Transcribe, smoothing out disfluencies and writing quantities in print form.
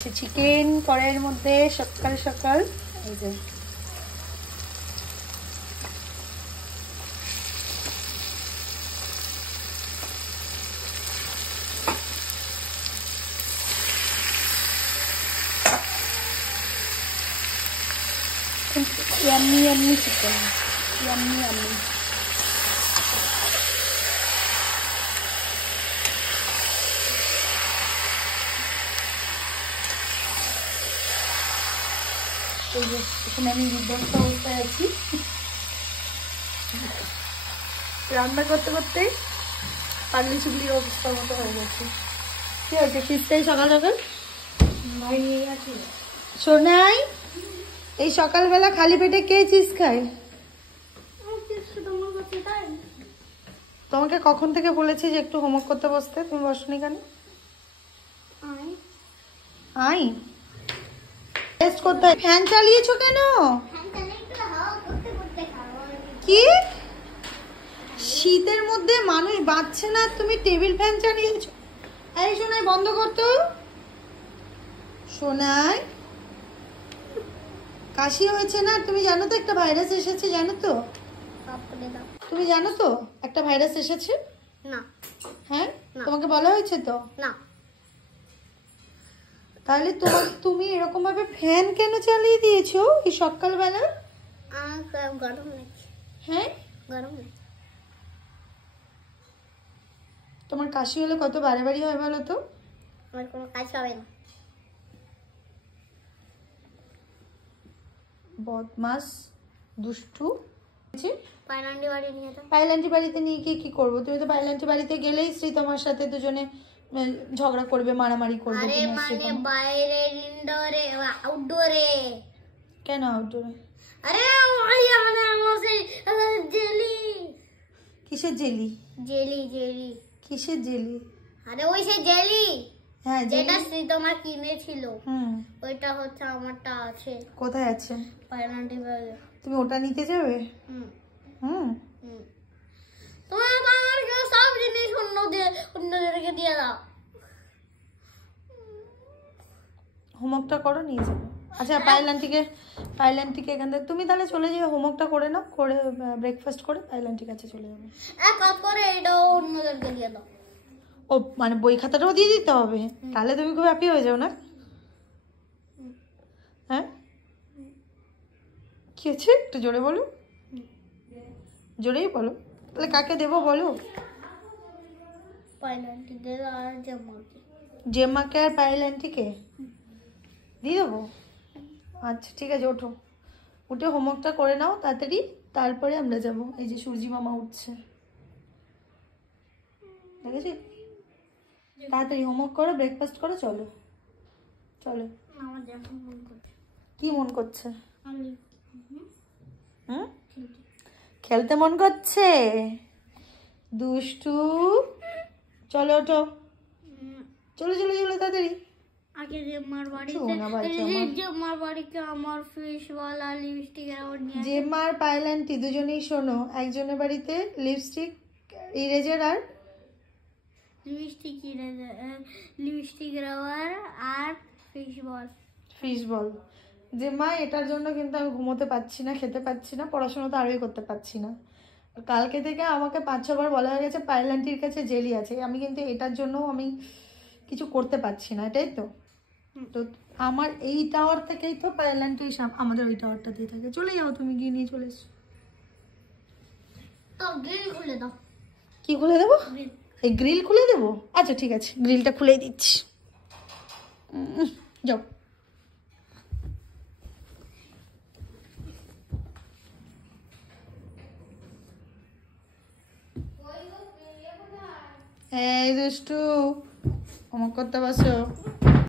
Chicken কড়াইয়ের মধ্যে সকাল সকাল এই যে yummy yummy chicken, yummy yummy. এখানে আমি বিধ্বস্ত অবস্থায় আছি, রান্না করতে করতে পাগলি চুগলির অবস্থার মতো হয়ে গেছে। কি হয়েছে শীতটাই সকাল সকাল ভাই আছে সোনাই? এই সকালবেলা খালি পেটে কে চিজ খায়? তোমাকে কখন থেকে বলেছি যে একটু হোমওয়ার্ক করতে বসতে, তুমি বসনি কেন? আই টেস্ট করতে ফ্যান চালিয়েছো কেন? কি শীতের মধ্যে মানুষ বাঁচছে না, তুমি টেবিল ফ্যান চালিয়েছো? এই সোনাই বন্ধ করতো। সোনাই কাশি হয়েছে না? তুমি জানো তো একটা ভাইরাস এসেছে, জানো তো? তুমি জানো তো একটা ভাইরাস এসেছে? না। হ্যাঁ তোমাকে বলা হয়েছে তো? না। তাহলে তুমি এরকম ভাবে ফ্যান কেন চালিয়ে দিয়েছো এই সকালবেলা? গরম লাগছে। হ্যাঁ গরম লাগছে। তোমার কাশি হলে কত বাড়াবাড়ি হয় বলো তো? আমার কোনো কাশি হবে না। বদমাস দুষ্টু। পাইলান্টি বাড়ি নিয়ে যাও। পাইলান্টি বাড়িতে নিয়ে গিয়ে কি করবো? তুমি তো পাইলান্টি বাড়িতে গেলেই শ্রী তোমার সাথে দুজনে ঝগড়া করবে, মারামারি করবে। আরে মানে বাইরে, ইনডোরে, আউটডোরে। কেন আউটডোরে? আরে ওই আমাদের সেই জেলি। কিসের জেলি? Jelly jelly. কিসের জেলি? আরে ওই সেই জেলি। হ্যাঁ যেটা শ্রী তোমার কিনেছিল। হুম ওইটা হচ্ছে আমারটা আছে। কোথায় আছে? পাইলান্টি বাড়ি। তুমি ওটা নিতে যাবে? হুম হুম তোমার আমাকে সব জিনিস অন্যদেরকে দিয়ে দাও। হোমওয়ার্কটা করো, নিয়ে যাবে। আচ্ছা পাইলান্টিকে এখান থেকে তুমি তাহলে চলে যাবে, হোমওয়ার্কটা করে নাও, করে ব্রেকফাস্ট করে পাইলান্টির কাছে চলে যাবে। এক কাজ করে এটাও অন্যদেরকে দিয়ে দাও। ও মানে বই খাতাটাও দিয়ে দিতে হবে? তাহলে তুমি খুব হ্যাপি হয়ে যাও না? হ্যাঁ কি হচ্ছে একটু জোরে বলো, জোরেই বলো। তাহলে কাকে দেবো বলো? পাইলান্টিকে আর জেম্মাকে। জেম্মাকে আর পাইলান্টিকে দিয়ে দেবো? আচ্ছা ঠিক আছে, ওঠো, উঠে হোমওয়ার্কটা করে নাও তাড়াতাড়ি, তারপরে আমরা যাব। এই যে সূর্যি মামা উঠছে, দেখেছি? তাড়াতাড়ি হোমওয়ার্ক করো, ব্রেকফাস্ট করো, চলো চলো। আমার যখন মন করছে। কি মন করছে? হুম খেলতে মন করছে, দুষ্টু। চলো ওঠো, চলো চলো চলো তাড়াতাড়ি। আগে জেম্মার বাড়িতে আমার ফিশ বল আর লিপস্টিক জেম্মা আর পাইলান্টি দুজনেই শোনো, একজনের বাড়িতে লিপস্টিক ইরেজার আর লিপস্টিক রাবার আর ফিশ বল। জেম্মা এটার জন্য কিন্তু আমি ঘুমোতে পারছি না, খেতে পারছি না, পড়াশোনা তো আরোই করতে পারছি না। কালকে থেকে আমাকে 5-6 বার বলা হয়ে গেছে পাইলান্টির কাছে জেলি আছে, আমি কিন্তু এটার জন্য আমি কিছু করতে পারছি না, এটাই তো। তো আমার এই টাওয়ার থেকেই তো পাইলান্টি আমাদের ওই টাওয়ারটা দিয়ে থাকে। চলে যাও, তুমি গিয়ে নিয়ে চলে এসো। তো গ্রিল খুলে দাও। কি খুলে দেবো? এই গ্রিল খুলে দেবো? আচ্ছা ঠিক আছে, গ্রিলটা খুলেই দিচ্ছি, যাও। এই দুষ্টু হোমওয়ার্ক করতে বসো।